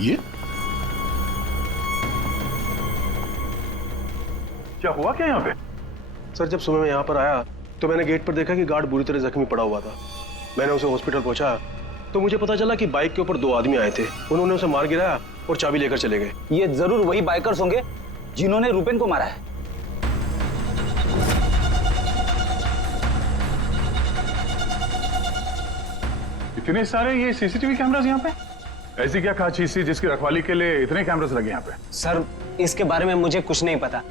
ये क्या हुआ क्या यहाँ पे? सर जब सुबह मैं यहाँ पर आया तो मैंने गेट पर देखा कि गार्ड बुरी तरह जख्मी पड़ा हुआ था। मैंने उसे हॉस्पिटल पहुंचाया तो मुझे पता चला कि बाइक के ऊपर 2 आदमी आए थे। उन्होंने उसे मार गिराया और चाबी लेकर चले गए। ये जरूर वही बाइकर्स होंगे जिन्होंने रूपेन को मारा है। इतने सारे ये सीसीटीवी कैमरास यहाँ पे? ऐसी क्या खास चीज थी जिसकी रखवाली के लिए इतने कैमरास लगे यहाँ पे? सर इसके बारे में मुझे कुछ नहीं पता,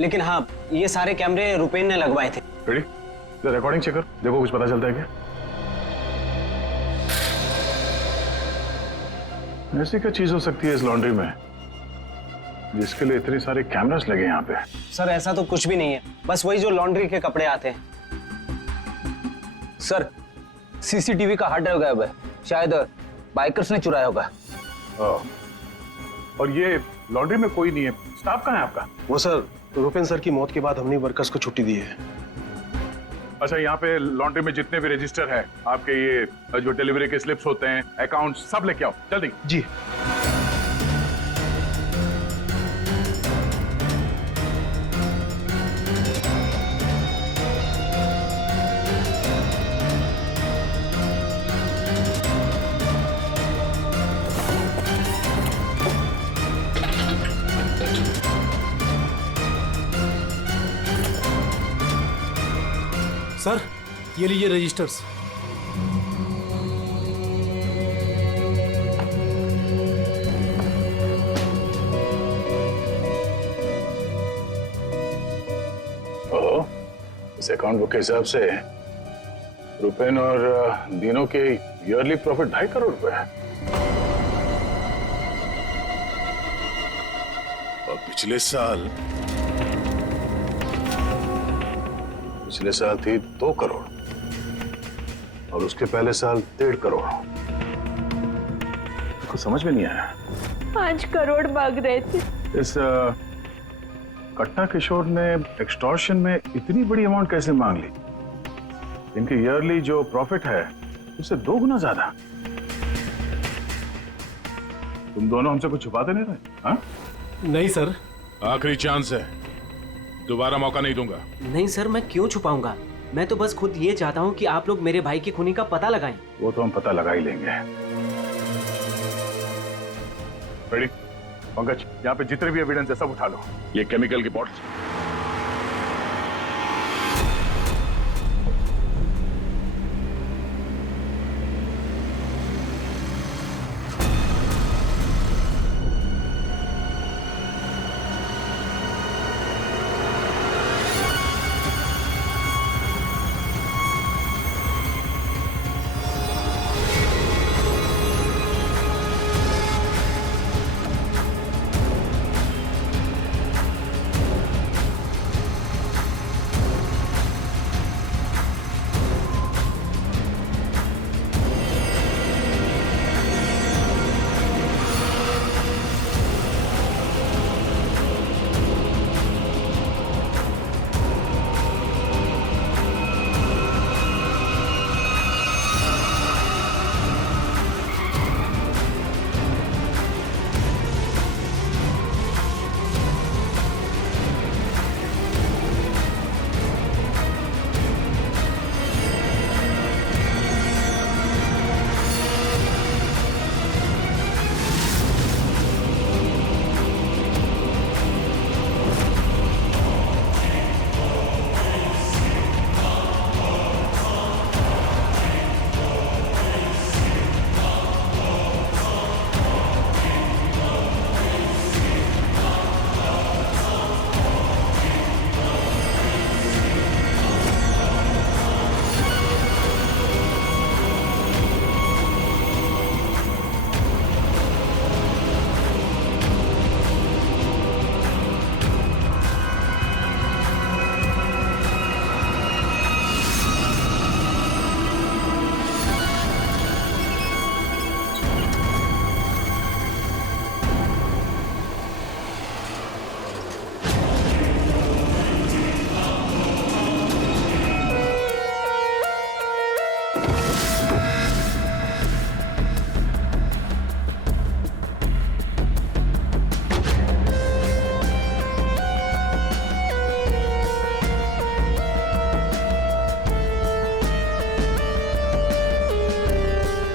लेकिन हाँ ये सारे कैमरे रुपेन ने लगवाए थे। रेडी? रिकॉर्डिंग चेक कर, देखो कुछ पता चलता है क्या? ऐसी क्या चीज हो सकती है इस लॉन्ड्री में जिसके लिए इतने सारे कैमरास लगे यहाँ पे? सर ऐसा तो कुछ भी नहीं है, बस वही जो लॉन्ड्री के कपड़े आते हैं। सर सीसीटीवी का हार्ड ड्राइव गायब है, शायद बाइकर्स ने चुराया होगा। और ये लॉन्ड्री में कोई नहीं है, स्टाफ कहाँ है आपका? वो सर रुपेन सर की मौत के बाद हमने वर्कर्स को छुट्टी दी है। अच्छा, यहाँ पे लॉन्ड्री में जितने भी रजिस्टर है आपके, ये जो डिलीवरी के स्लिप्स होते हैं, अकाउंट, सब लेके आओ जल्दी। जी सर ये लीजिए रजिस्टर्स। ओह, इस अकाउंट बुक के हिसाब से रुपेन और दीनों के ईयरली प्रॉफिट 2.5 करोड़ रुपए है। और पिछले साल थी 2 करोड़ और उसके पहले साल 1.5 करोड़। कुछ समझ में नहीं आया। 5 करोड़ मांग रहे थे। इस कट्टा किशोर ने एक्सटॉर्शन में इतनी बड़ी अमाउंट कैसे मांग ली? इनकी ईयरली जो प्रॉफिट है उससे 2 गुना ज्यादा। तुम दोनों हमसे कुछ छुपाते नहीं रहे? हाँ? नहीं सर। आखिरी चांस है, दोबारा मौका नहीं दूंगा। नहीं सर, मैं क्यों छुपाऊंगा? मैं तो बस खुद ये चाहता हूँ कि आप लोग मेरे भाई की खूनी का पता लगाएं। वो तो हम पता लगा ही लेंगे। रेडी? पंकज, यहाँ पे जितने भी एविडेंस है सब उठा लो। ये केमिकल की बॉटल्स।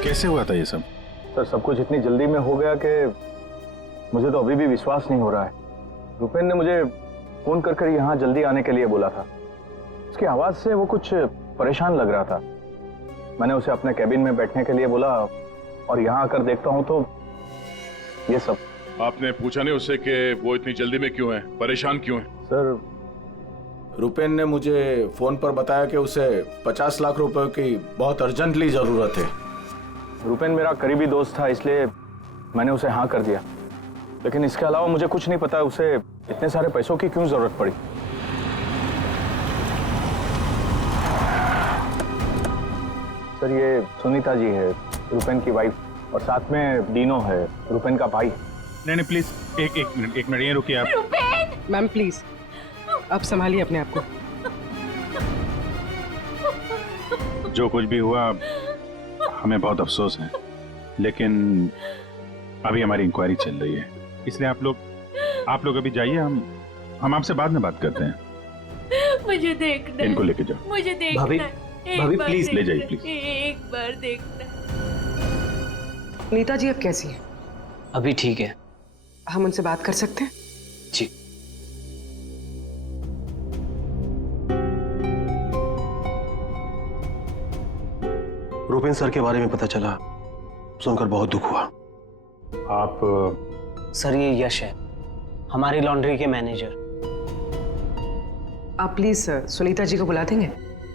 कैसे हुआ था ये सब? सर सब कुछ इतनी जल्दी में हो गया कि मुझे तो अभी भी विश्वास नहीं हो रहा है। रुपेन ने मुझे फोन कर यहाँ जल्दी आने के लिए बोला था। उसकी आवाज से वो कुछ परेशान लग रहा था। मैंने उसे अपने कैबिन में बैठने के लिए बोला और यहाँ आकर देखता हूँ तो ये सब। आपने पूछा नहीं उससे कि वो इतनी जल्दी में क्यों है, परेशान क्यों है? सर रुपेन ने मुझे फोन पर बताया कि उसे 50 लाख रुपए की बहुत अर्जेंटली जरूरत है। रुपेन मेरा करीबी दोस्त था, इसलिए मैंने उसे हाँ कर दिया। लेकिन इसके अलावा मुझे कुछ नहीं पता उसे इतने सारे पैसों की क्यों जरूरत पड़ी। सर ये सुनीता जी है, रुपेन की वाइफ, और साथ में डीनो है, रुपेन का भाई। नहीं प्लीज एक मिनट ये रुकिए आप। मैम प्लीज आप संभालिए अपने आप को। जो कुछ भी हुआ हमें बहुत अफसोस है, लेकिन अभी हमारी इंक्वायरी चल रही है, इसलिए आप लोग अभी जाइए। हम आपसे बाद में बात करते हैं। मुझे देखना है। इनको लेके जाओ। मुझे देखना भाभी, है। एक भाभी, बार प्लीज ले देखना जाइए, है। प्लीज। एक बार देखना है। नीता जी अब कैसी है? अभी ठीक है हम उनसे बात कर सकते हैं? जी। रुपेन सर के बारे में पता चला, सुनकर बहुत दुख हुआ। आप सर ये यश है, हमारी लॉन्ड्री के मैनेजर। आप प्लीज सुनीता जी को बुला देंगे?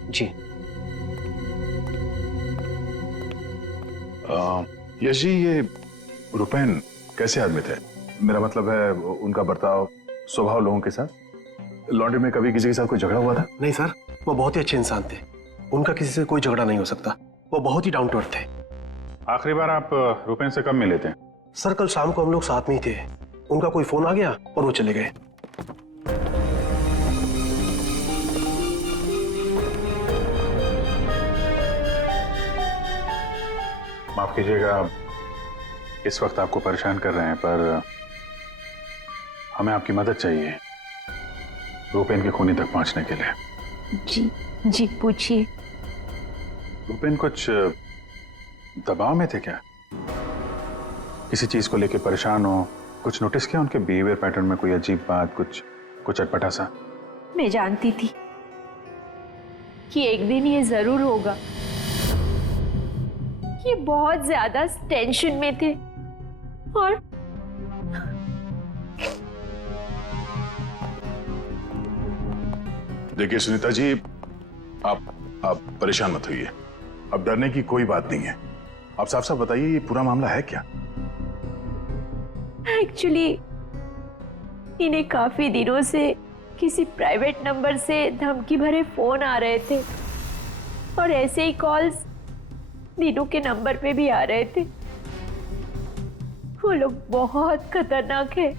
जी। यश जी, ये रुपेन कैसे आदमी थे? मेरा मतलब है उनका बर्ताव, स्वभाव लोगों के साथ। लॉन्ड्री में कभी किसी के साथ कोई झगड़ा हुआ था? नहीं सर, वो बहुत ही अच्छे इंसान थे। उनका किसी से कोई झगड़ा नहीं हो सकता। वो बहुत ही डाउन टू अर्थ थे। आखिरी बार आप रुपेन से कब मिले थे? सर कल शाम को हम लोग साथ में ही थे। उनका कोई फोन आ गया और वो चले गए। माफ कीजिएगा इस वक्त आपको परेशान कर रहे हैं, पर हमें आपकी मदद चाहिए रुपेन के खूनी तक पहुंचने के लिए। जी पूछिए। रुपेन कुछ दबाव में थे क्या? किसी चीज को लेकर परेशान हो? कुछ नोटिस किया उनके बिहेवियर पैटर्न में? कोई अजीब बात, कुछ अटपटा सा? मैं जानती थी कि एक दिन ये जरूर होगा। ये बहुत ज्यादा टेंशन में थे और देखिए सुनीता जी, आप परेशान मत होइए। अब डरने की कोई बात नहीं है। आप साफ साफ बताइए ये पूरा मामला है क्या? एक्चुअली इन्हें काफी दिनों से किसी प्राइवेट नंबर से धमकी भरे फोन आ रहे थे और ऐसे ही कॉल्स दीनू के नंबर पे भी आ रहे थे। वो लोग बहुत खतरनाक है,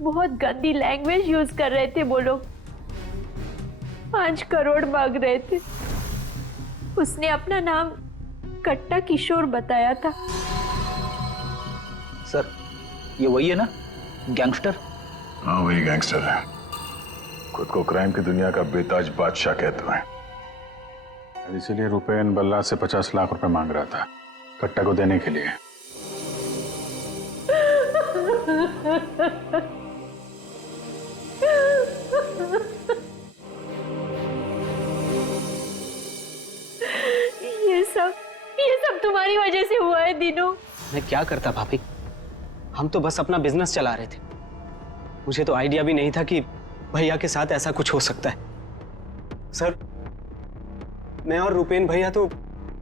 बहुत गंदी लैंग्वेज यूज कर रहे थे। वो लोग 5 करोड़ मांग रहे थे। उसने अपना नाम कट्टा किशोर बताया था। सर ये वही है ना, गैंगस्टर? हाँ वही गैंगस्टर है। खुद को क्राइम की दुनिया का बेताज बादशाह कहते हैं। इसीलिए रुपेन बल्ला से 50 लाख रुपए मांग रहा था कट्टा को देने के लिए। ये सब तुम्हारी वजह से हुआ है दीनू। मैं क्या करता भाभी, हम तो बस अपना बिजनेस चला रहे थे। मुझे तो आइडिया भी नहीं था कि भैया के साथ ऐसा कुछ हो सकता है। सर मैं और रुपेन भैया तो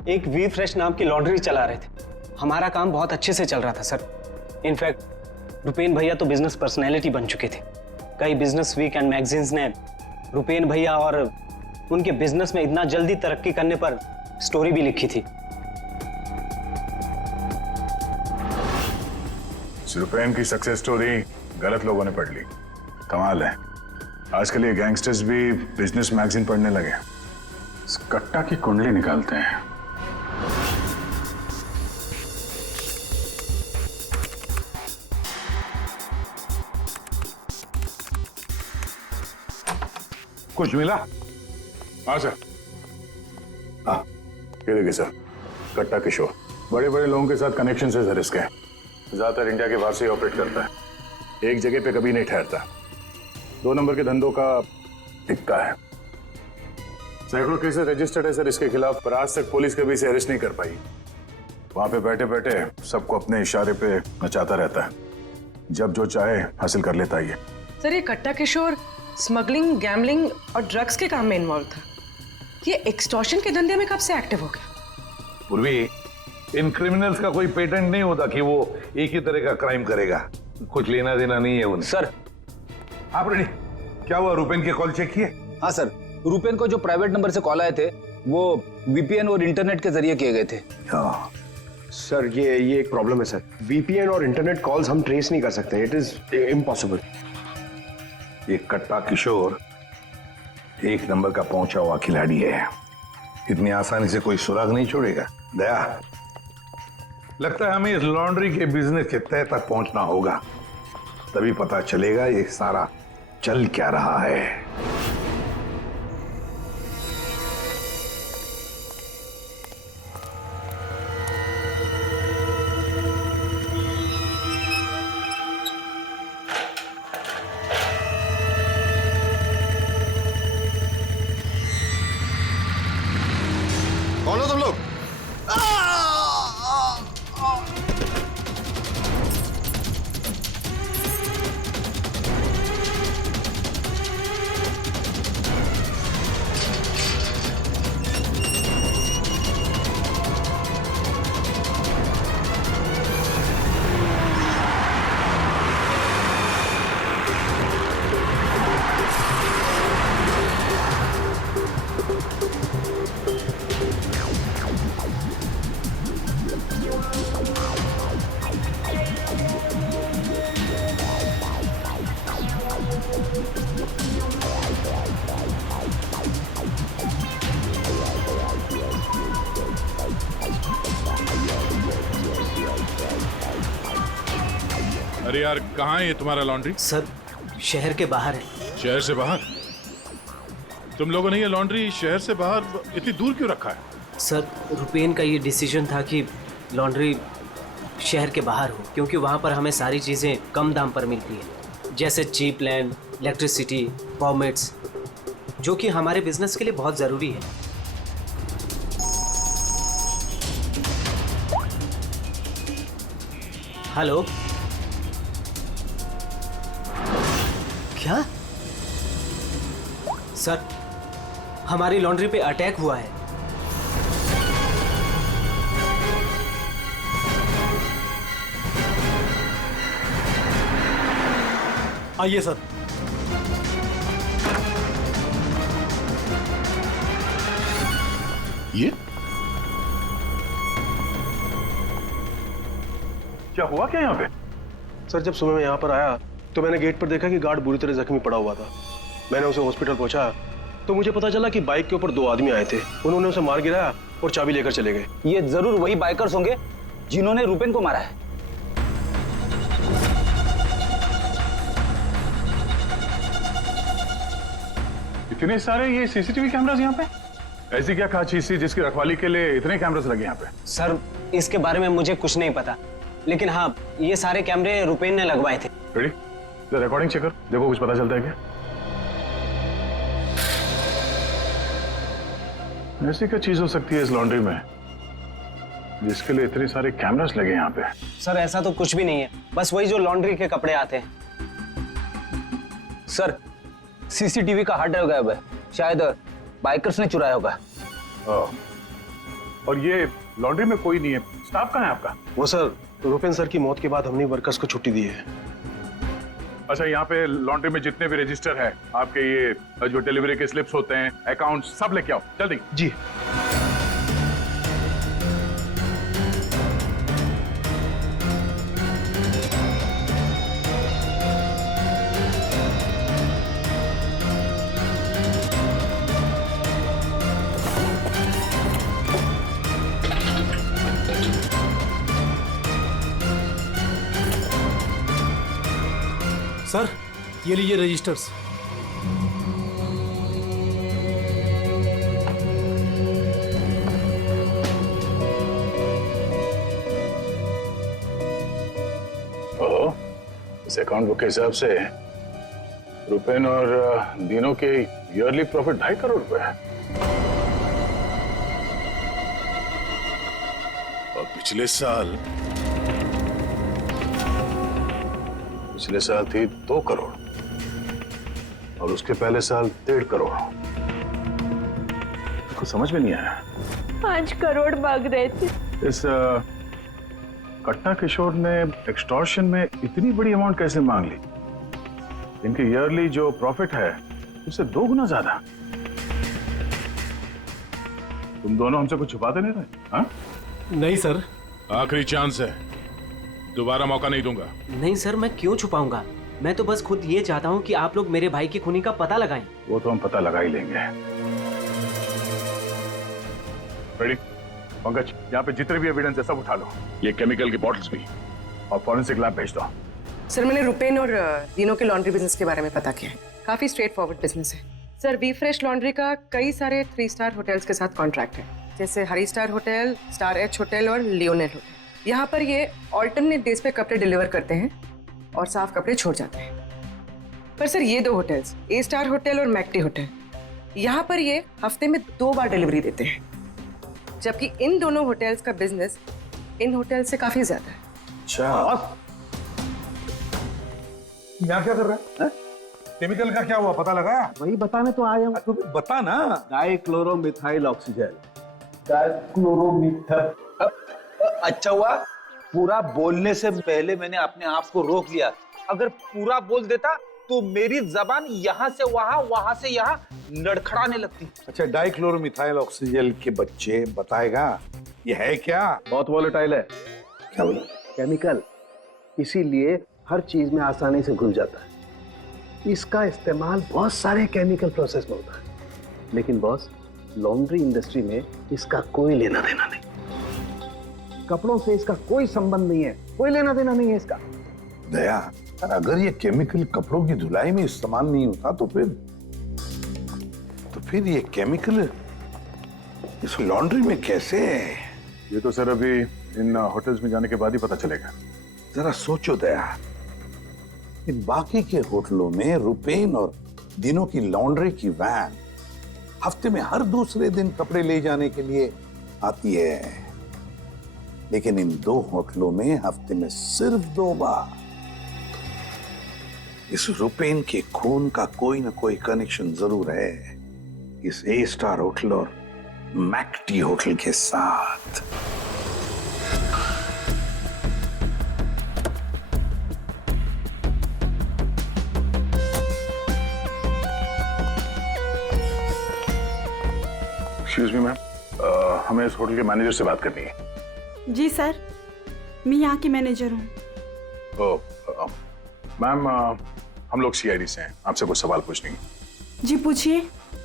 एक वी फ्रेश नाम की लॉन्ड्री चला रहे थे। हमारा काम बहुत अच्छे से चल रहा था सर। इनफैक्ट रुपेन भैया तो बिजनेस पर्सनैलिटी बन चुके थे। कई बिजनेस वीक एंड मैगजीन्स ने रुपेन भैया और उनके बिजनेस में इतना जल्दी तरक्की करने पर स्टोरी भी लिखी थी। रुपेन की सक्सेस स्टोरी गलत लोगों ने पढ़ ली। कमाल है, आजकल ये गैंगस्टर्स भी बिजनेस मैगजीन पढ़ने लगे। इस कट्टा की कुंडली निकालते हैं। कुछ मिला? हाँ सर। हाँ ये देखिए सर, कट्टा किशोर बड़े बड़े लोगों के साथ कनेक्शन से सर इसके ज्यादातर इंडिया के बाहर से ऑपरेट करता है, एक जगह पे कभी नहीं ठहरता, 2 नंबर के धंधों का टिक्का है। सैकड़ों केसेस रजिस्टर्ड है सर इसके खिलाफ, पर आज तक पुलिस कभी इसे अरेस्ट नहीं कर पाई। वहां पे बैठे बैठे सबको अपने इशारे पे नचाता रहता है, जब जो चाहे हासिल कर लेता है। सर ये कट्टा किशोर स्मगलिंग, गैम्बलिंग और ड्रग्स के काम में इन्वॉल्व था। ये एक्सटॉर्शन के धंधे में कब से एक्टिव हो गया? पूर्वी इन क्रिमिनल्स का कोई पेटेंट नहीं होता कि वो एक ही तरह का क्राइम करेगा, कुछ लेना देना नहीं है उन्हें। सर आप रेडी? क्या हुआ, रुपेन के कॉल चेक किए? हाँ सर, रुपेन को जो प्राइवेट नंबर से कॉल आए थे वो वीपीएन और इंटरनेट के जरिए किए गए थे। हाँ सर ये एक प्रॉब्लम है सर, वीपीएन और इंटरनेट कॉल्स हम ट्रेस नहीं कर सकते, इट इज इम्पॉसिबल। ये कट्टा किशोर 1 नंबर का पहुंचा हुआ खिलाड़ी है, इतनी आसानी से कोई सुराग नहीं छोड़ेगा। दया, लगता है हमें इस लॉन्ड्री के बिजनेस के तह तक पहुंचना होगा, तभी पता चलेगा ये सारा चल क्या रहा है। कौन हो तुम लोग? अरे यार, कहाँ है ये तुम्हारा लॉन्ड्री? सर शहर के बाहर है। शहर से बाहर? तुम लोगों ने ये लॉन्ड्री शहर से बाहर इतनी दूर क्यों रखा है? सर रुपेन का ये डिसीजन था कि लॉन्ड्री शहर के बाहर हो, क्योंकि वहाँ पर हमें सारी चीज़ें कम दाम पर मिलती हैं, जैसे चीप लैंड, इलेक्ट्रिसिटी, परमिट्स, जो कि हमारे बिजनेस के लिए बहुत ज़रूरी है। हेलो, क्या? सर हमारी लॉन्ड्री पे अटैक हुआ है। आइए सर। ये क्या हुआ क्या यहाँ पे? सर जब सुबह मैं यहाँ पर आया तो मैंने गेट पर देखा कि गार्ड बुरी तरह जख्मी पड़ा हुआ था। मैंने उसे हॉस्पिटल पहुंचाया तो मुझे पता चला कि बाइक के ऊपर 2 आदमी आए थे। उन्होंने उसे मार गिराया और चाबी लेकर चले गए। ये जरूर वही बाइकर्स होंगे जिन्होंने रुपेन को मारा है। इतने सारे ये सीसीटीवी कैमरास यहाँ पे? ऐसी क्या खास चीज थी जिसकी रखवाली के लिए इतने कैमरास लगे यहाँ पे? सर इसके बारे में मुझे कुछ नहीं पता, लेकिन हाँ ये सारे कैमरे रुपेन ने लगवाए थे। रेडी? रिकॉर्डिंग चेक कर, देखो कुछ पता चलता है क्या? ऐसी क्या चीज हो सकती है इस लॉन्ड्री में जिसके लिए इतने सारे कैमरास लगे यहाँ पे? सर ऐसा तो कुछ भी नहीं है, बस वही जो लॉन्ड्री के कपड़े आते हैं। सर सीसीटीवी का हार्ड ड्राइव गायब है, शायद बाइकर्स ने चुराया होगा। और ये लॉन्ड्री में कोई नहीं है, स्टाफ कहाँ है आपका? वो सर रुपेन सर की मौत के बाद हमने वर्कर्स को छुट्टी दी है। अच्छा, यहाँ पे लॉन्ड्री में जितने भी रजिस्टर है आपके, ये जो डिलीवरी के स्लिप्स होते हैं, अकाउंट, सब लेके आओ जल्दी। जी। सर ये लीजिए रजिस्टर्स। इस अकाउंट बुक के हिसाब से रुपेन और दीनों के ईयरली प्रॉफिट 2.5 करोड़ रुपए है। और पिछले साल थी 2 करोड़ और उसके पहले साल 1.5 करोड़। कुछ समझ में नहीं आया। 5 करोड़ मांग रहे थे। इस कट्टा किशोर ने एक्सटॉर्शन में इतनी बड़ी अमाउंट कैसे मांग ली? इनके ईयरली जो प्रॉफिट है उससे 2 गुना ज्यादा। तुम दोनों हमसे कुछ छुपाते नहीं रहे? हाँ? नहीं सर। आखिरी चांस है, दोबारा मौका नहीं दूंगा। नहीं सर, मैं क्यों छुपाऊंगा? मैं तो बस खुद ये चाहता हूँ कि आप लोग मेरे भाई की खूनी का पता लगाएं। वो तो हम पता लगा ही लेंगे। रेडी? पंकज, यहाँ पे जितने भी एविडेंस है सब उठा लो। ये केमिकल की बॉटल्स भी, और फॉरेंसिक लैब भेज दो। सर मैंने रुपेन और दीनों के लॉन्ड्री बिजनेस के बारे में पता किया है। काफी स्ट्रेट फॉरवर्ड बिजनेस है सर। वी फ्रेश लॉन्ड्री का कई सारे 3 स्टार होटल्स के साथ कॉन्ट्रैक्ट है, जैसे Hari star hotel, star H hotel और लियोनेल होटल। यहाँ पर ये ऑल्टरनेट डेज पे कपड़े डिलीवर करते हैं और साफ कपड़े छोड़ जाते हैं। पर सर ये 2 होटल्स, ए स्टार होटल और मैक्टी होटल, यहाँ पर ये हफ्ते में 2 बार डिलीवरी देते हैं, जबकि इन दोनों होटल्स का बिजनेस इन होटल से काफी ज्यादा है। अच्छा, यहाँ क्या कर रहा है? केमिकल का क्या हुआ, पता लगाया? वही बताने तो आया हूँ। तो बता ना। डाइक्लोरोमिथाइल ऑक्सीजन। अच्छा हुआ पूरा बोलने से पहले मैंने अपने आप को रोक लिया। अगर पूरा बोल देता तो मेरी जबान यहाँ से वहां, वहां से यहाँ लड़खड़ाने लगती। अच्छा, डाइक्लोरोमिथाइल ऑक्सीजन के बच्चे बताएगा ये है क्या? बहुत वॉलेटाइल है। क्या बोला? केमिकल, इसीलिए हर चीज में आसानी से घुल जाता है। इसका इस्तेमाल बहुत सारे केमिकल प्रोसेस में होता है, लेकिन बॉस लॉन्ड्री इंडस्ट्री में इसका कोई लेना देना नहीं। कपड़ों से इसका कोई संबंध नहीं है, कोई लेना देना नहीं है इसका। दया, अगर ये केमिकल कपड़ों की धुलाई में इस्तेमाल नहीं होता तो फिर ये केमिकल इस लॉन्ड्री में कैसे? ये तो सर अभी इन होटल्स में जाने के बाद ही पता चलेगा। जरा सोचो दया, इन बाकी के होटलों में रुपेन और दिनों की लॉन्ड्री की वैन हफ्ते में हर दूसरे दिन कपड़े ले जाने के लिए आती है, लेकिन इन 2 होटलों में हफ्ते में सिर्फ 2 बार। इस रुपेन के खून का कोई ना कोई कनेक्शन जरूर है इस ए स्टार होटल और मैक्टी होटल के साथ। एक्सक्यूज मी मैम, हमें इस होटल के मैनेजर से बात करनी है। जी सर, मैं यहाँ की मैनेजर हूँ। मैम, हम लोग सीआईडी से हैं, आपसे कुछ सवाल पूछने हैं। जी पूछिए।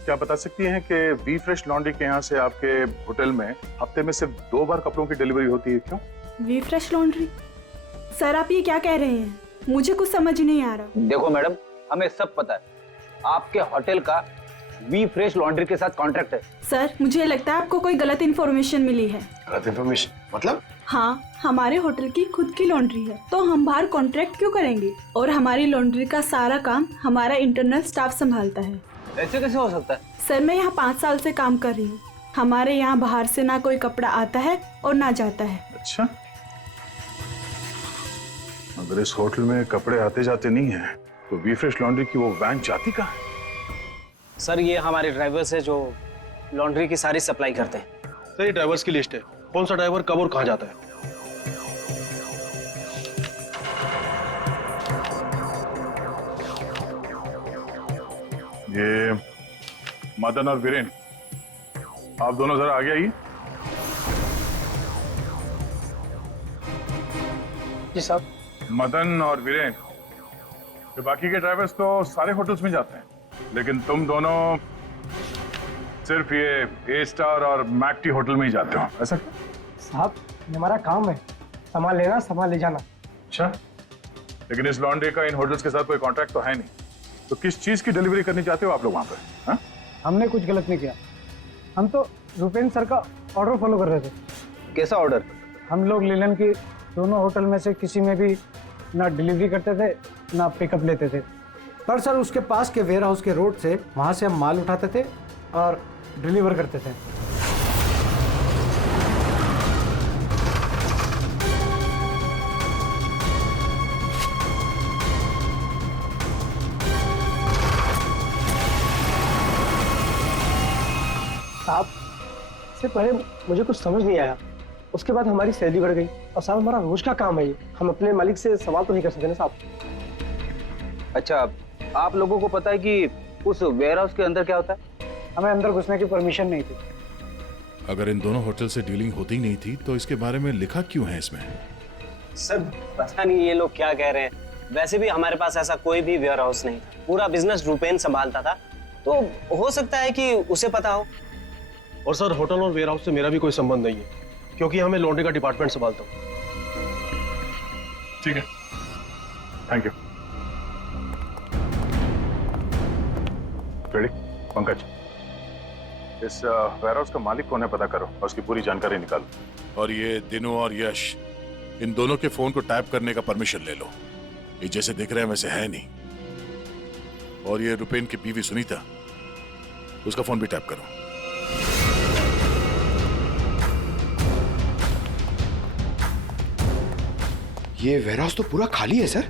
क्या बता सकती हैं कि वी फ्रेश लॉन्ड्री के यहाँ से आपके होटल में हफ्ते में सिर्फ 2 बार कपड़ों की डिलीवरी होती है, क्यों? We fresh laundry? सर आप ये क्या कह रहे हैं? मुझे कुछ समझ नहीं आ रहा। देखो मैडम, हमें सब पता है आपके होटल का वी फ्रेश लॉन्ड्री के साथ कॉन्ट्रैक्ट है। सर मुझे लगता है आपको कोई गलत इन्फॉर्मेशन मिली है। गलत इन्फॉर्मेशन मतलब? हाँ, हमारे होटल की खुद की लॉन्ड्री है, तो हम बाहर कॉन्ट्रैक्ट क्यों करेंगे? और हमारी लॉन्ड्री का सारा काम हमारा इंटरनल स्टाफ संभालता है। ऐसे कैसे हो सकता है? सर मैं यहाँ 5 साल से काम कर रही हूँ। हमारे यहाँ बाहर से ना कोई कपड़ा आता है और ना जाता है। अच्छा, अगर इस होटल में कपड़े आते जाते नहीं है तो वी फ्रेश लॉन्ड्री की वो वैन जाती कहाँ है? सर ये हमारे ड्राइवर्स है जो लॉन्ड्री की सारी सप्लाई करते हैं। सर ये ड्राइवर्स की लिस्ट है, कौन सा ड्राइवर कब और कहाँ जाता है। ये मदन और वीरेन, आप दोनों जरा आगे आइए। जी साहब। मदन और वीरेन, ये बाकी के ड्राइवर्स तो सारे होटल्स में जाते हैं, लेकिन तुम दोनों सिर्फ ये ए स्टार और मैक्टी होटल में ही जाते हो, ऐसा क्यों? साहब ये हमारा काम है, सामान लेना सामान ले जाना। अच्छा, लेकिन इस लॉन्ड्री का इन होटल्स के साथ कोई कॉन्ट्रैक्ट तो है नहीं, तो किस चीज की डिलीवरी करनी चाहते हो आप लोग वहां पे? हाँ? हमने कुछ गलत नहीं किया, हम तो रुपेन सर का ऑर्डर फॉलो कर रहे थे। कैसा ऑर्डर? हम लोग लीलन की दोनों होटल में से किसी में भी ना डिलीवरी करते थे अपना पिकअप लेते थे। पर सर उसके पास के वेयर हाउस के रोड से वहाँ से हम माल उठाते थे और डिलीवर करते थे। साहब इससे पहले मुझे कुछ समझ नहीं आया, उसके बाद हमारी सैलरी बढ़ गई और साहब हमारा रोज का काम है ये, हम अपने मालिक से सवाल तो नहीं कर सकते ना साहब। अच्छा, आप लोगों को पता है कि उस वेयर हाउस के अंदर क्या होता है? हमें अंदर घुसने की परमिशन नहीं थी। अगर इन दोनों होटल से डीलिंग होती नहीं थी तो इसके बारे में लिखा क्यों है इसमें? सर पता नहीं ये लोग क्या कह रहे हैं। वैसे भी हमारे पास ऐसा कोई भी वेयर हाउस नहीं था, पूरा बिजनेस रूपेन संभालता था, तो हो सकता है कि उसे पता हो। और सर होटल और वेयर हाउस से मेरा भी कोई संबंध नहीं है, क्योंकि हमें लॉन्ड्री का डिपार्टमेंट संभालता हूँ। ठीक है, थैंक यू। रेडी? पंकज, इस वेयर हाउस का मालिक कौन है पता करो और उसकी पूरी जानकारी निकालो। और ये दिनों और यश, इन दोनों के फोन को टैप करने का परमिशन ले लो। ये जैसे दिख रहे हैं वैसे है नहीं। और ये रुपेन की बीवी सुनीता, उसका फोन भी टैप करो। ये वेयरहाउस तो पूरा खाली है सर।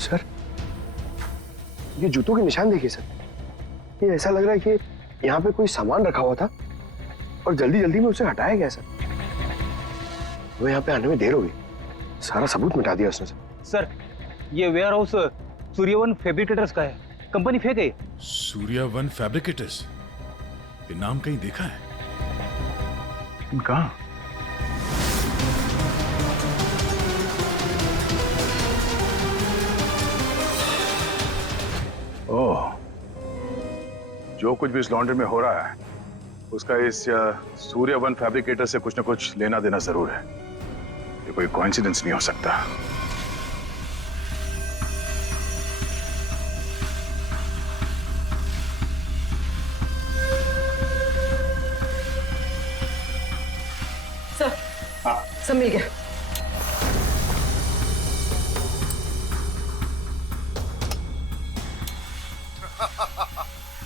सर ये जूतों के निशान देखिए सर, ये ऐसा लग रहा है कि यहाँ पे कोई सामान रखा हुआ था और जल्दी जल्दी में उसे हटाया गया सर। हमें यहाँ पे आने में देर हो गई, सारा सबूत मिटा दिया उसने सर, ये वेयर हाउस सूर्यवन फैब्रिकेटर्स का है, कंपनी फेक है। सूर्यवन फैब्रिकेटर्स, ये नाम कहीं देखा है? कहाँ? ओह, जो कुछ भी इस लॉन्ड्री में हो रहा है उसका इस सूर्यवन फैब्रिकेटर से कुछ न कुछ लेना देना जरूर है। ये कोई कोइंसिडेंस नहीं हो सकता। सर, सब मिल गया।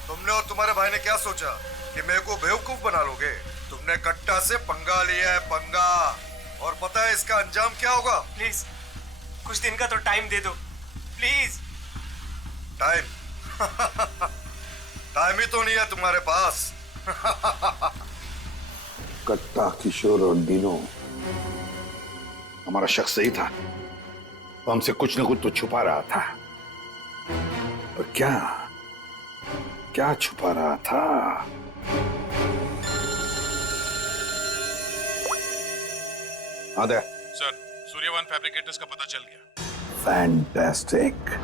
तुमने और तुम्हारे भाई ने क्या सोचा कि मेरे को बेवकूफ बना लोगे? तुमने कट्टा से पंगा लिया है, पंगा। और पता है इसका अंजाम क्या होगा? प्लीज कुछ दिन का तो टाइम दे दो, प्लीज। टाइम? टाइम ही तो नहीं है तुम्हारे पास। कट्टा, किशोर और दीनो, हमारा शख्स सही था। वो हमसे कुछ न कुछ तो छुपा रहा था। और क्या छुपा रहा था? आदे सर, सूर्यवन फैब्रिकेटर्स का पता चल गया। फैंटास्टिक।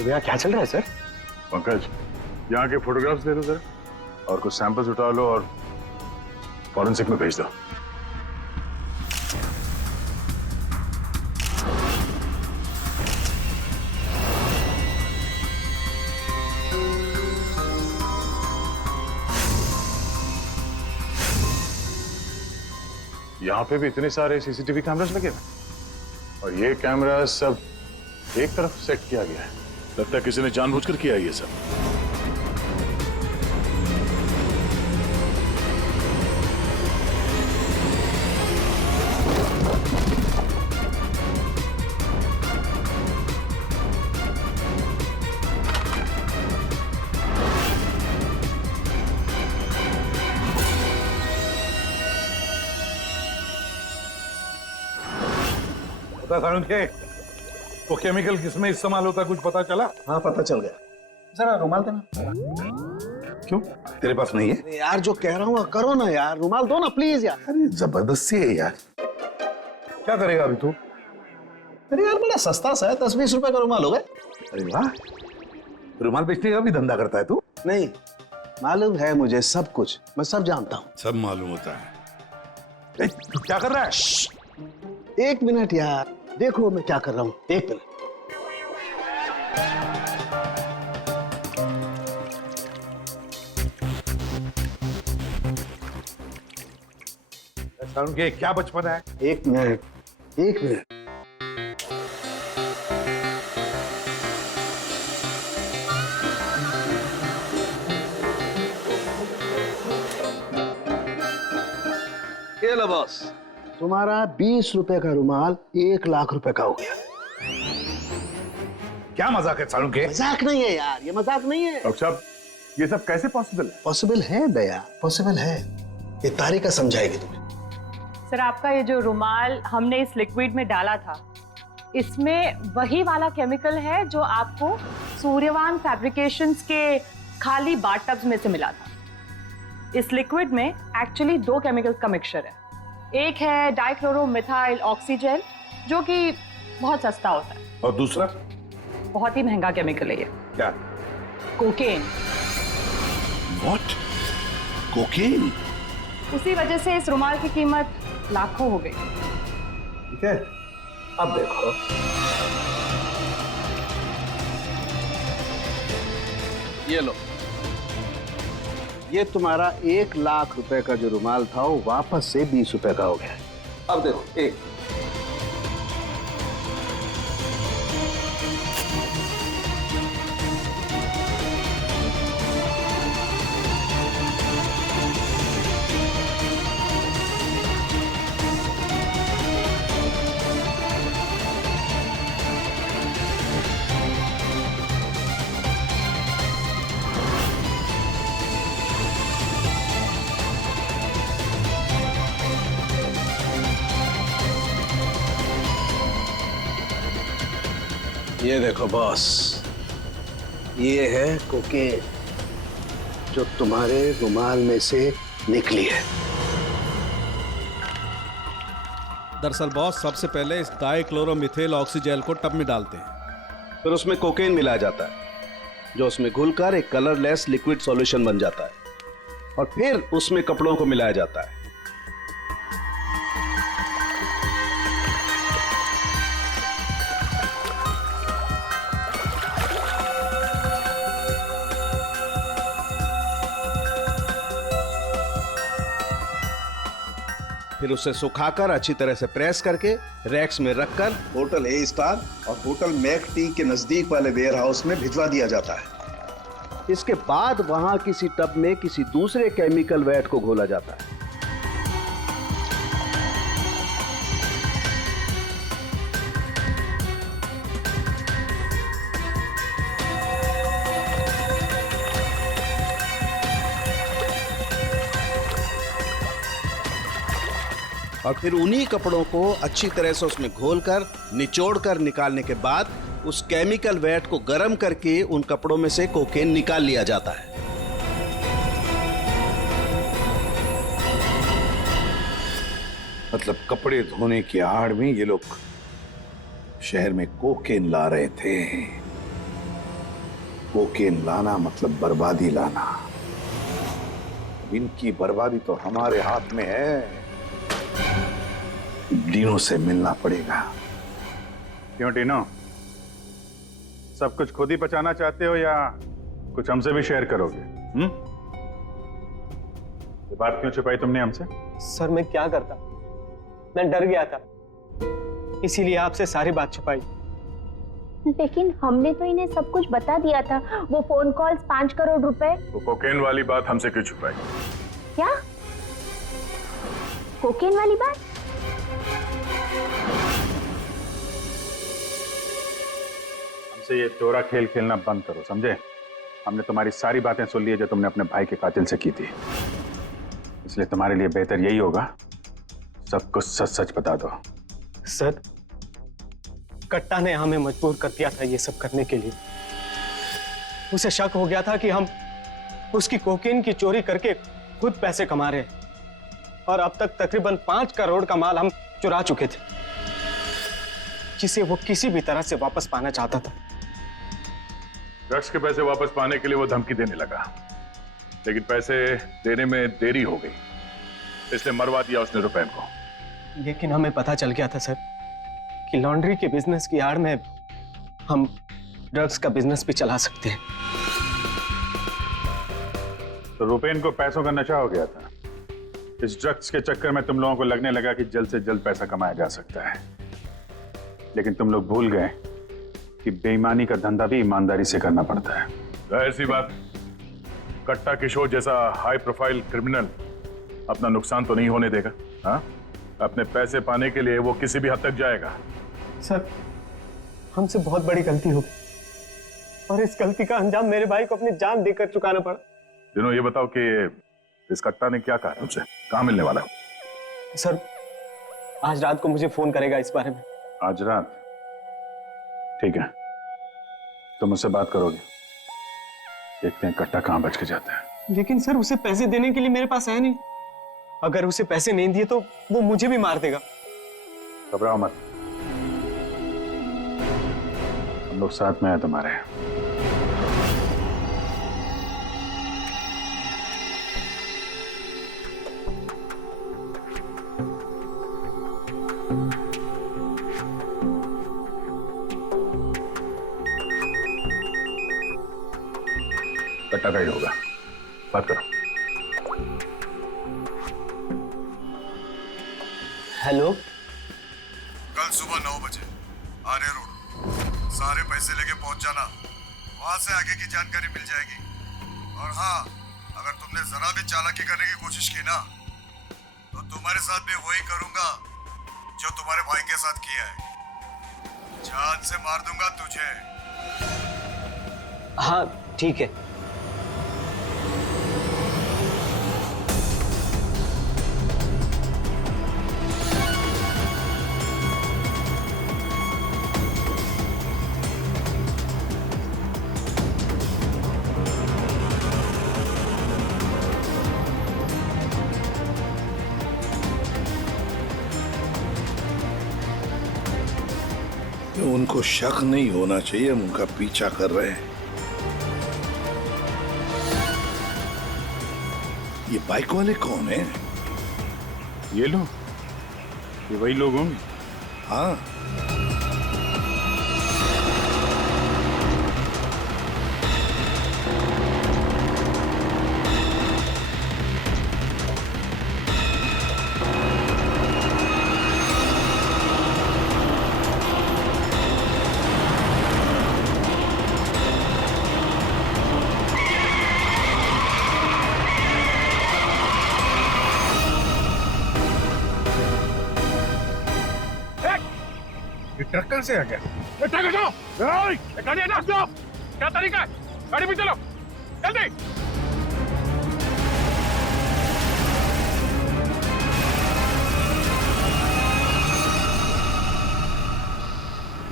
यहाँ क्या चल रहा है सर? पंकज, यहाँ के फोटोग्राफ्स दे दो जरा और कुछ सैंपल्स उठा लो और फॉरेंसिक में भेज दो। यहाँ पे भी इतने सारे सीसीटीवी कैमरास लगे हैं और ये कैमरा सब एक तरफ सेट किया गया है। लगता है किसी ने जानबूझकर किया ये सब। थे वो केमिकल किसमें इस्तेमाल होता, कुछ पता चला? हाँ पता चल गया। जरा रुमाल देना। क्यों, तेरे पास नहीं है? यार जो कह रहा हूँ करो ना यार, रुमाल दो ना प्लीज यार। अरे जबरदस्ती है यार। क्या करेगा अभी तू? अरे यार बड़ा सस्ता सा है, 10-20 रुपए का रुमाल होगा। अरे वाह, रुमाल बेचने का भी धंधा करता है तू? नहीं, मालूम है मुझे सब कुछ, मैं सब जानता हूँ। सब मालूम होता है। ए, तू क्या कर रहा है? एक मिनट यार, देखो मैं क्या कर रहा हूँ, एक मिनट। सारुण के क्या बचपन है? एक मिनट, एक मिनट। ये लो बॉस, तुम्हारा 20 रुपए का रुमाल 1 लाख रुपए का हो गया। क्या मजाक है सारुण के? मजाक नहीं है यार, ये मजाक नहीं है। डॉक्टर साहब, ये सब कैसे पॉसिबल है? पॉसिबल है दया, पॉसिबल है। ये तारिका समझाएगी तुम्हें। सर, आपका ये जो रुमाल हमने इस लिक्विड में डाला था, इसमें वही वाला केमिकल है जो आपको सूर्यवान फैब्रिकेशंस के खाली बाथटब्स में से मिला था। इस लिक्विड में एक्चुअली 2 केमिकल्स का मिक्सचर है। एक है डाइक्लोरोमिथाइल ऑक्सीजेल, जो कि बहुत सस्ता होता है, और दूसरा? बहुत ही महंगा केमिकल है ये। क्या? कोकेन। What? कोकेन? उसी वजह से इस रुमाल की कीमत लाखों हो गई। ठीक है, अब देखो। ये लो, ये तुम्हारा 1 लाख रुपए का जो रुमाल था वो वापस से 20 रुपए का हो गया। अब देखो, एक ये देखो बॉस, ये है कोकेन जो तुम्हारे रुमाल में से निकली है। दरअसल बॉस, सबसे पहले इस डाइक्लोरोमिथेल ऑक्सीजेल को टब में डालते हैं, फिर उसमें कोकेन मिलाया जाता है जो उसमें घुलकर एक कलरलेस लिक्विड सॉल्यूशन बन जाता है, और फिर उसमें कपड़ों को मिलाया जाता है। फिर उसे सुखाकर अच्छी तरह से प्रेस करके रैक्स में रखकर होटल ए स्टार और होटल मैक टी के नजदीक वाले वेयर हाउस में भिजवा दिया जाता है। इसके बाद वहां किसी टब में किसी दूसरे केमिकल वैट को घोला जाता है। और फिर उन्हीं कपड़ों को अच्छी तरह से उसमें घोलकर निचोड़कर निकालने के बाद उस केमिकल वैट को गर्म करके उन कपड़ों में से कोकेन निकाल लिया जाता है। मतलब कपड़े धोने की आड़ में ये लोग शहर में कोकेन ला रहे थे। कोकेन लाना मतलब बर्बादी लाना। इनकी बर्बादी तो हमारे हाथ में है। डीनो से मिलना पड़ेगा। क्यों टीनो, सब कुछ खुद ही बचाना चाहते हो या कुछ हमसे भी शेयर करोगे? ये बात क्यों छुपाई तुमने हमसे? सर, मैं क्या करता, मैं डर गया था, इसीलिए आपसे सारी बात छुपाई। लेकिन हमने तो इन्हें सब कुछ बता दिया था। वो फोन कॉल्स, 5 करोड़ रुपए। वो कोकेन वाली बात हमसे क्यों छुपाई? क्या कोकेन वाली बात? हमसे ये चोरा खेल खेलना बंद करो, समझे? हमने तुम्हारी सारी बातें सुन ली है जो तुमने अपने भाई के कातिल से की थी, इसलिए तुम्हारे लिए बेहतर यही होगा सब कुछ सच सच बता दो। सर, कट्टा ने हमें मजबूर कर दिया था ये सब करने के लिए। उसे शक हो गया था कि हम उसकी कोकेन की चोरी करके खुद पैसे कमा रहे हैं, और अब तक तकरीबन 5 करोड़ का माल हम चुरा चुके थे। जिसे वो किसी भी तरह से वापस पाना चाहता था। ड्रग्स के पैसे वापस पाने के लिए वो धमकी देने लगा, लेकिन पैसे देने में देरी हो गई, इसलिए मरवा दिया उसने रुपैन को। लेकिन हमें पता चल गया था सर कि लॉन्ड्री के बिजनेस की आड़ में हम ड्रग्स का बिजनेस भी चला सकते हैं। तो रुपैन को पैसों का नशा हो गया था। इस ड्रग्स के चक्कर में तुम लोगों को लगने लगा कि जल्द से जल्द पैसा कमाया जा सकता है, लेकिन तुम लोग भूल गए कि बेईमानी का धंधा भी ईमानदारी से करना पड़ता है। जाहिर सी बात, कट्टा किशोर जैसा हाई प्रोफाइल क्रिमिनल अपना नुकसान तो नहीं होने देगा। हाँ, अपने पैसे पाने के लिए वो किसी भी हद तक जाएगा। सर, हमसे बहुत बड़ी गलती हो गई और इस गलती का अंजाम मेरे भाई को अपनी जान देकर चुकाना पड़ा। दिनों, ये बताओ कि इस कट्टा ने क्या कहा तुमसे? कहाँ मिलने वाला है? सर, आज रात को मुझे फोन करेगा इस बारे में। आज रात? ठीक है, तुम मुझसे बात करोगे, देखते हैं कट्टा कहाँ बच के जाता है। लेकिन सर, उसे पैसे देने के लिए मेरे पास है नहीं। अगर उसे पैसे नहीं दिए तो वो मुझे भी मार देगा। घबराओ मत, हम लोग साथ में हैं तुम्हारे। कट्टा गाइड होगा, बात करो। हेलो, कल सुबह 9 बजे आर्य रोड, सारे पैसे लेके पहुंच जाना। वहां से आगे की जानकारी मिल जाएगी। और हाँ, अगर तुमने जरा भी चालाकी करने की कोशिश की ना, तो तुम्हारे साथ भी वही करूंगा जो तुम्हारे भाई के साथ किया है। जान से मार दूंगा तुझे। हाँ ठीक है। उनको शक नहीं होना चाहिए, हम उनका पीछा कर रहे हैं। ये बाइक वाले कौन हैं? ये लोग, ये वही लोग होंगे। हाँ, ट्रक कहां से आ गया? ट्रक हटाओ! गाड़ी हटा दो! क्या तरीका है? गाड़ी में चलो, जल्दी!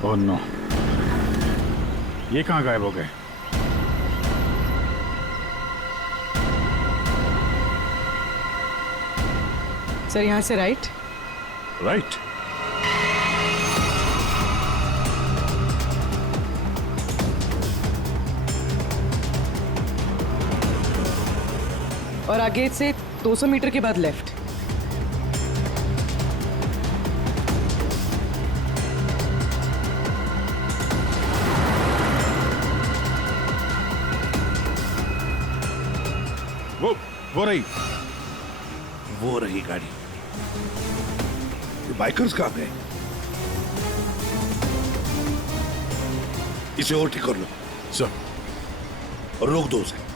ओह नो, ये कहां गायब हो गए? सर, यहाँ से राइट। राइट? और आगे से 200 मीटर के बाद लेफ्ट। वो रही। वो रही गाड़ी। ये बाइकर्स कहाँ गए? इसे और ठीक कर लो सर, और रोक दो उसे।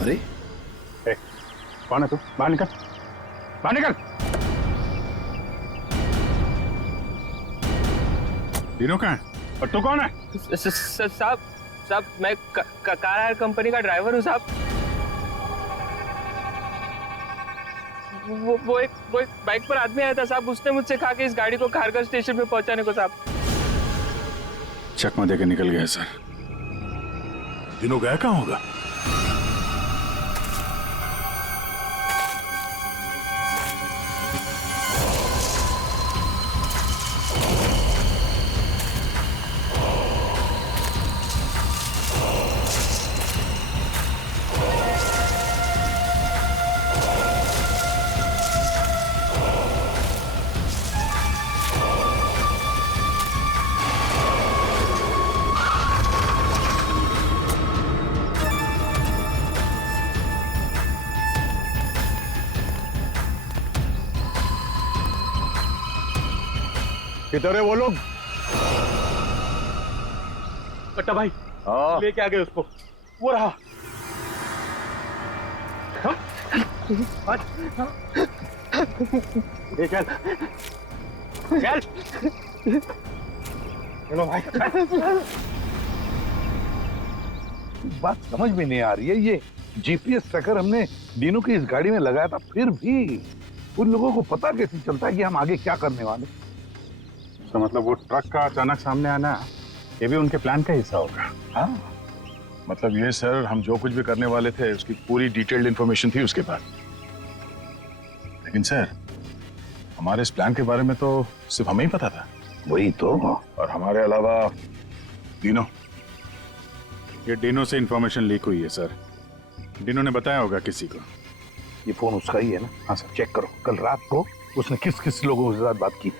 अरे कौन है तू? बाहर निकल, बाहर निकल! तीनों कहाँ है? और तू कौन है? साहब, मैं कार कंपनी का ड्राइवर हूँ साहब। वो एक बाइक पर आदमी आया था साहब, उसने मुझसे कहा कि इस गाड़ी को खारगर स्टेशन पे पहुंचाने को साहब। चकमा देकर निकल गया सर। दिनों गया कहाँ होगा? किधर है वो लोग? कट्टा भाई लेके आ गए उसको, वो रहा। चल चल चलो भाई। बात समझ में नहीं आ रही है, ये जीपीएस ट्रैकर हमने दिनों की इस गाड़ी में लगाया था, फिर भी उन लोगों को पता कैसे चलता है कि हम आगे क्या करने वाले? तो मतलब वो ट्रक का अचानक सामने आना ये भी उनके प्लान का हिस्सा होगा। हाँ, मतलब ये सर, हम जो कुछ भी करने वाले थे उसकी पूरी डिटेल्ड इंफॉर्मेशन थी उसके पास। लेकिन सर, हमारे इस प्लान के बारे में तो सिर्फ हमें ही पता था। वही तो। और हमारे अलावा डिनो। ये डिनो से इंफॉर्मेशन लीक हुई है सर। डिनो ने बताया होगा किसी को। ये फोन उसका ही है ना? हाँ सर। चेक करो कल रात को उसने किस किस लोगों के साथ बात की।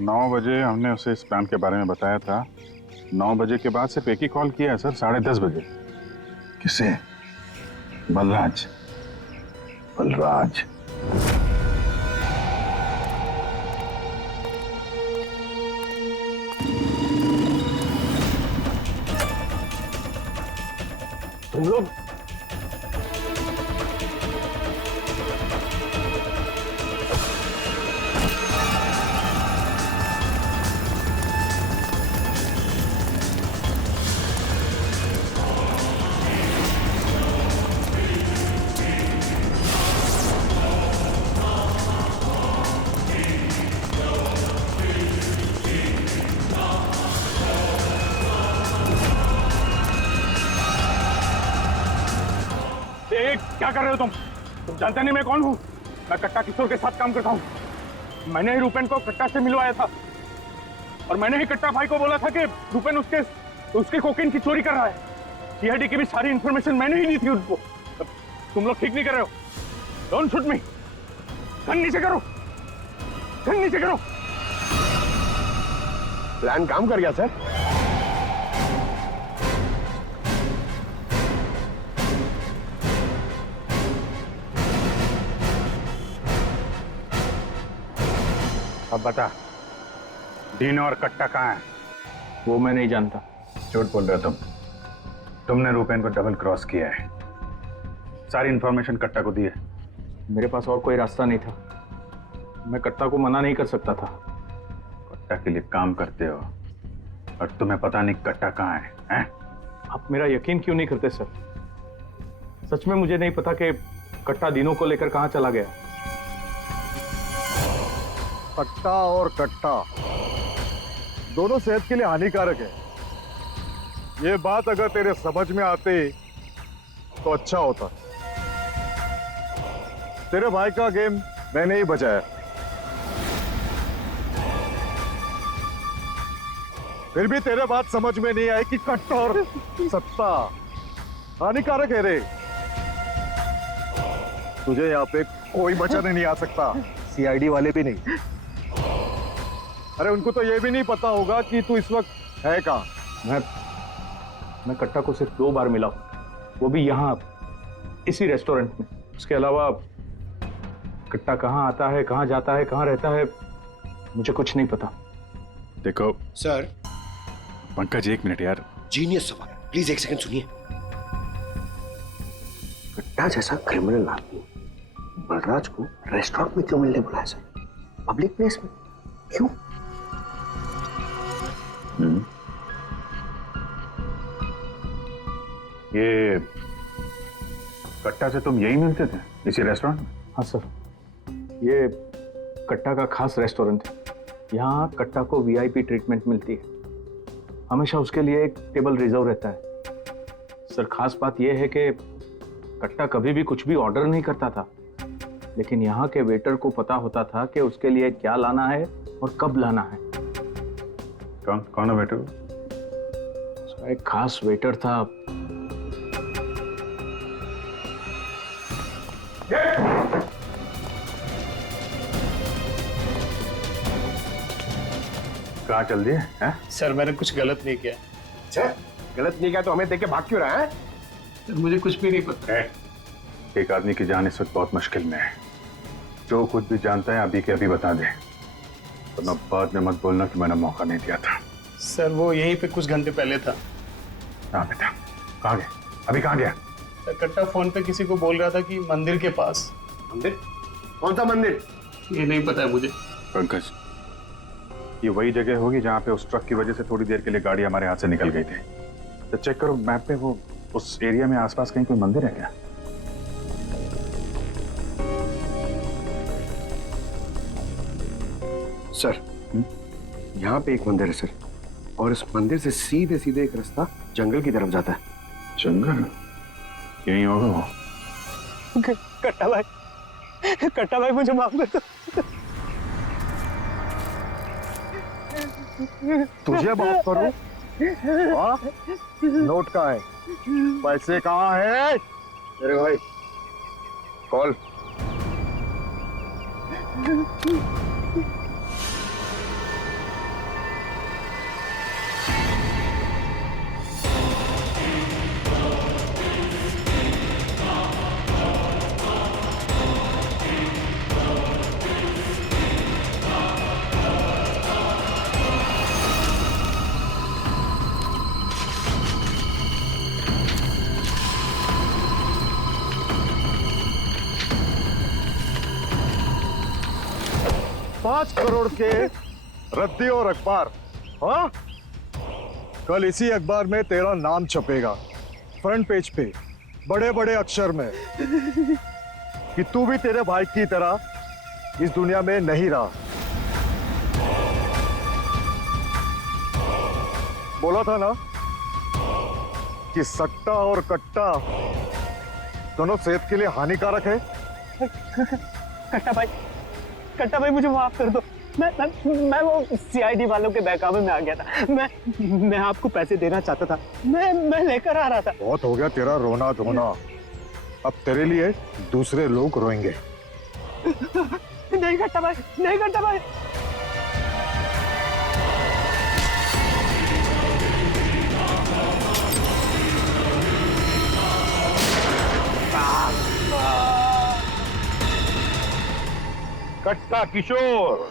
9 बजे हमने उसे इस प्लान के बारे में बताया था। 9 बजे के बाद सिर्फ एक ही कॉल किया है सर, 10:30 बजे। किसे? बलराज। बलराज तुम लोग क्या कर रहे हो तुम जानते नहीं मैं कौन हूँ? मैं कट्टा किशोर के साथ काम करता हूँ। मैंने ही रूपेन को कट्टा से मिलवाया था और मैंने ही कट्टा भाई को बोला था कि रूपेन उसके कोकेन की चोरी कर रहा है। सीआईडी की भी सारी इंफॉर्मेशन मैंने ही दी थी उनको। तुम लोग ठीक नहीं कर रहे हो। Don't shoot me. गन नीचे करो, गन नीचे करो। प्लान काम कर गया सर। अब बता, डीनो और कट्टा कहाँ है? वो मैं नहीं जानता। झूठ बोल रहे हो तुम। तुमने रूपेन को डबल क्रॉस किया है। सारी इंफॉर्मेशन कट्टा को दी है। मेरे पास और कोई रास्ता नहीं था। मैं कट्टा को मना नहीं कर सकता था। कट्टा के लिए काम करते हो और तुम्हें पता नहीं कट्टा कहाँ है, हैं? आप मेरा यकीन क्यों नहीं करते सर? सच में मुझे नहीं पता कि कट्टा दिनों को लेकर कहाँ चला गया। कट्टा और कट्टा दोनों सेहत के लिए हानिकारक है। ये बात अगर तेरे समझ में आती तो अच्छा होता। तेरे भाई का गेम मैंने ही बचाया। फिर भी तेरे बात समझ में नहीं आई कि कट्टा और सत्ता हानिकारक है रे। तुझे यहाँ पे कोई बचाने नहीं आ सकता, सीआईडी वाले भी नहीं। अरे उनको तो ये भी नहीं पता होगा कि तू इस वक्त है कहाँ। मैं कट्टा को सिर्फ 2 बार मिला, वो भी यहाँ इसी रेस्टोरेंट में। उसके अलावा कट्टा कहाँ आता है, कहाँ जाता है, कहाँ रहता है, मुझे कुछ नहीं पता। देखो सर। पंकज, 1 मिनट यार। जीनियस सवाल, प्लीज 1 सेकंड सुनिए। कट्टा जैसा क्रिमिनल आदमी बलराज को रेस्टोरेंट में क्यों मिलने बुलाया सर? पब्लिक प्लेस में क्यों? कट्टा से तुम यही मिलते थे इसी रेस्टोरेंट में? हाँ सर, ये कट्टा का खास रेस्टोरेंट है। यहाँ कट्टा को वीआईपी ट्रीटमेंट मिलती है। हमेशा उसके लिए एक टेबल रिजर्व रहता है। सर, खास बात यह है कि कट्टा कभी भी कुछ भी ऑर्डर नहीं करता था, लेकिन यहाँ के वेटर को पता होता था कि उसके लिए क्या लाना है और कब लाना है। कौन है वेटर? एक खास वेटर था। कहाँ चल दिए हैं? सर मैंने कुछ गलत नहीं किया। अच्छा, गलत नहीं किया तो हमें देख के भाग क्यों रहा है? सर मुझे कुछ भी नहीं पता। एक आदमी की जान इस वक्त बहुत मुश्किल में है। जो कुछ भी जानता है अभी के अभी बता दे, वरना बाद में मत बोलना कि मैंने मौका नहीं दिया था। सर वो यहीं पे कुछ घंटे पहले था। हाँ बेटा, कहाँ गया? अभी कहाँ गया? सर कट्टा फोन पे किसी को बोल रहा था कि मंदिर के पास। मंदिर? कौन सा मंदिर? ये नहीं पता है मुझे। पंकज, ये वही जगह होगी जहाँ पे उस ट्रक की वजह से थोड़ी देर के लिए गाड़ी हमारे हाथ से निकल गई थी। तो चेक करो मैप पे, वो उस एरिया में आसपास कहीं कोई मंदिर है क्या? सर, यहाँ पे एक मंदिर है सर, और इस मंदिर से सीधे सीधे एक रास्ता जंगल की तरफ जाता है। जंगल? यही होगा वो। कट्टा भाई मुझे माफ कर दो। तुझे माफ करूं? नोट कहाँ है? पैसे कहाँ है? अरे भाई, कॉल। $5 करोड़ के रद्दी और अखबार। हाँ, कल इसी अखबार में तेरा नाम छपेगा, फ्रंट पेज पे बड़े बड़े अक्षर में, कि तू भी तेरे भाई की तरह इस दुनिया में नहीं रहा। बोला था ना कि सट्टा और कट्टा दोनों सेहत के लिए हानिकारक है। कट्टा भाई मुझे माफ कर दो। मैं वो सीआईडी वालों के बहकावे में आ गया था। मैं आपको पैसे देना चाहता था। मैं लेकर आ रहा था। बहुत हो गया तेरा रोना धोना, अब तेरे लिए दूसरे लोग रोएंगे। नहीं कट्टा भाई, नहीं कट्टा भाई। कट्टा किशोर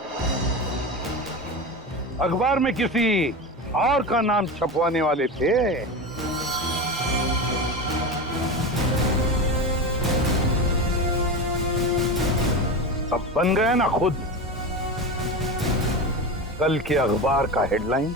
अखबार में किसी और का नाम छपवाने वाले थे। अब बन गया ना खुद। कल के अखबार का हेडलाइन